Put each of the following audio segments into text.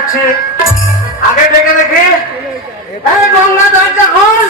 পারছি আগে দেখে। দেখি গঙ্গা দরজা খোল।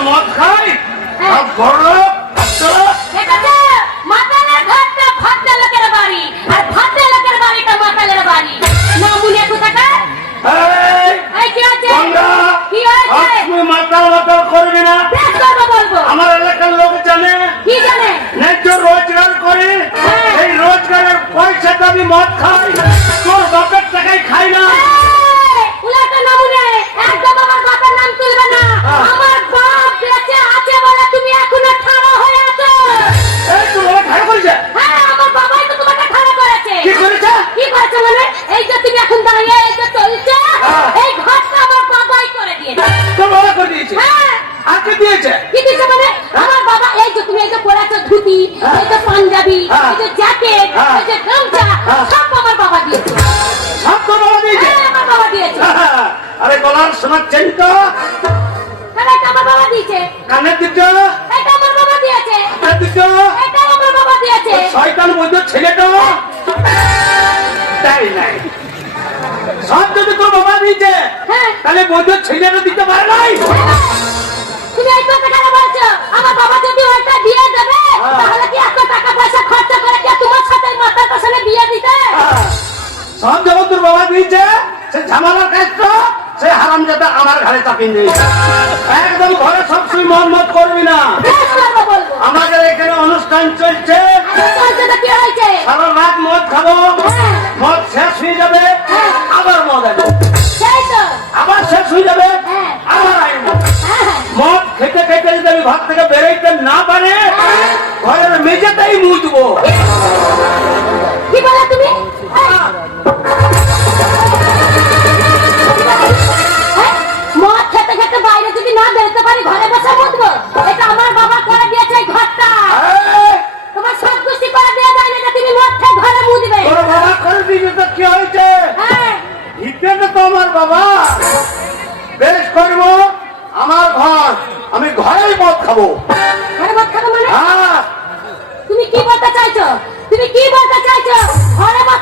আর যারা মদ খায় সব বড় লোক ভদ্রলোক। দিয়েছে। হ্যাঁ। আজকে দিয়েছে? কি দিয়েছে মানে? আমার বাবা এই যে তুমি এই যে পরেছো ধুতি হ্যাঁ। এই যে পাঞ্জাবি হ্যাঁ। এই যে জ্যাকেট হ্যাঁ। এই যে গামছা হ্যাঁ। সব আমার বাবা দিয়েছে। সব তোর বাবা দিয়েছে। হ্যাঁ আমার বাবা দিয়েছে। আরে গলার শোনার চেনটা এটা আমার বাবা দিয়েছে। কানের দিকটা এটা আমার বাবা দিয়েছে। হাতের দিকটা এটা আমার বাবা দিয়েছে। শয়তান বৈদ্য ছেলেটা। তাই নাই। সব যদি তোর বাবা দিয়েছে হ্যাঁ। তাহলে দিতে পারে নাই। তুমি এই কথা বলছো? আমার বাবা যদি ওইটা দিয়ে দেবে হ্যাঁ। তাহলে কি এত টাকা পয়সা খরচা করে কি তোমার সাথে মাথার পেছনে বিয়ে দিতে হ্যাঁ। সব যখন তোর বাবা দিয়েছে সে ঝামেলার কাজটা সে হারাম যাতে আমার ঘরে চাপিয়ে দিয়েছে একদম ঘরে সবসময় মন মত করবি না। আমাদের অনুষ্ঠান চলছে। সারা রাত মদ খাব হ্যাঁ। মদ শেষ হয়ে যাবে হ্যাঁ। আবার মদ আনব। আবার শেষ হয়ে যাবে হ্যাঁ। আবার আনব। মদ খেতে খেতে যদি আমি ঘর থেকে বেরোইতে না পারে ঘরের মেঝেতেই মুজবো কি তো কি হয়েছে? হ্যাঁ। তো আমার বাবা। বেশ করব আমার ঘর। আমি ঘরেই মদ খাব মানে? হ্যাঁ। তুমি কি বলতে চাইছো? তুমি কি বলতে চাইছো? ঘরে মদ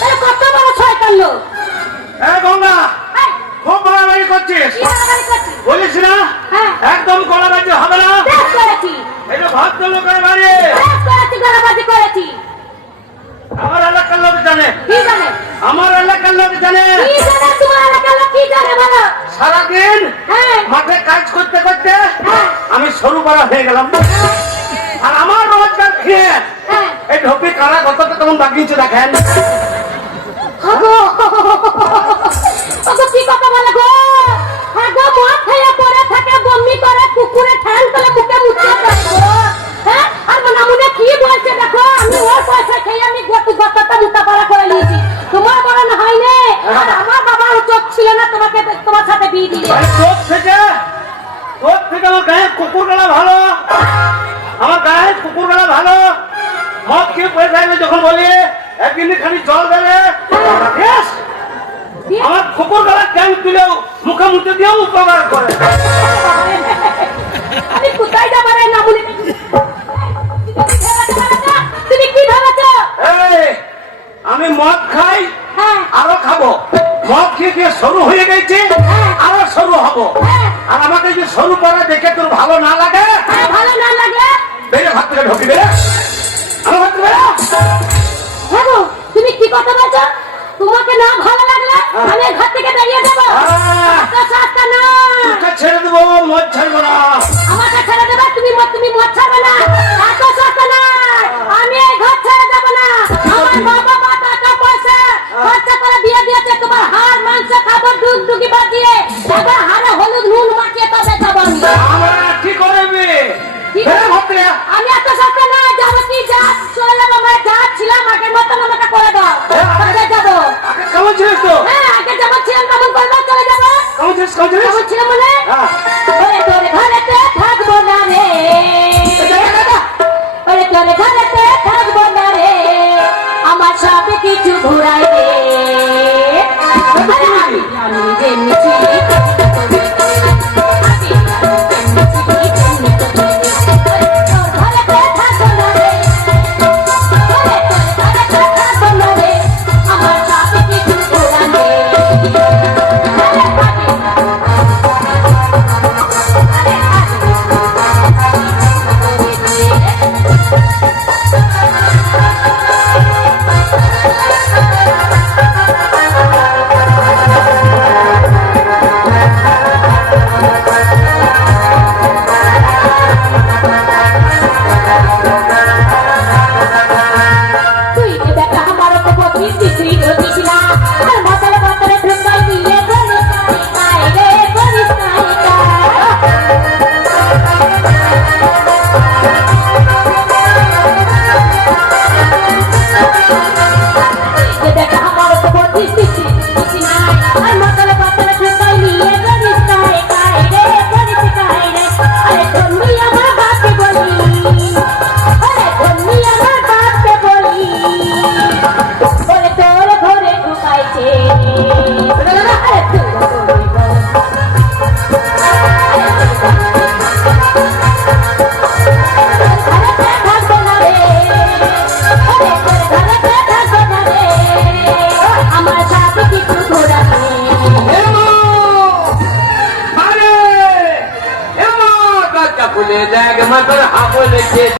তাহলে কত বড় শয়তান লোক। এ গঙ্গা খুব বাড়াবাড়ি করছিস। কি বাড়াবাড়ি করছিস? বলিস না? হ্যাঁ। একদম গলাবাজি হবে না? বেশ করেছি। এটা বাড়ি। গলাবাজি করেছি। আমার এলাকার লোক জানে। আমার এলাকার লোক জানে। সারাদিন হ্যাঁ। মাঠে কাজ করতে করতে হ্যাঁ। আমি সরু পাড়া হয়ে গেলাম। আর আমার রোজগার খেয়ে এই ঢোপি কারা কথাটা কেমন বাগিয়েছে দেখেন? আগো কি কথা বলে গো? যখন বলি একদিন খালি জল দেবে আমার খোপর গলা ক্যাম তুলেও মুখে মুখে দিয়েও উপকার করে? আমি মদ খাই আমি এত সস্তা যাব কি যা চলে যাব আমার যা ছিলাম আগের মতন আমাকে করে হ্যাঁ, যাব। কেমন ছিলিস তো? হ্যাঁ আগে যাব ছিলাম কেমন করব চলে যাব। কেমন ছিলিস কেমন ছিলাম কেমন ছিলাম বলে? হ্যাঁ।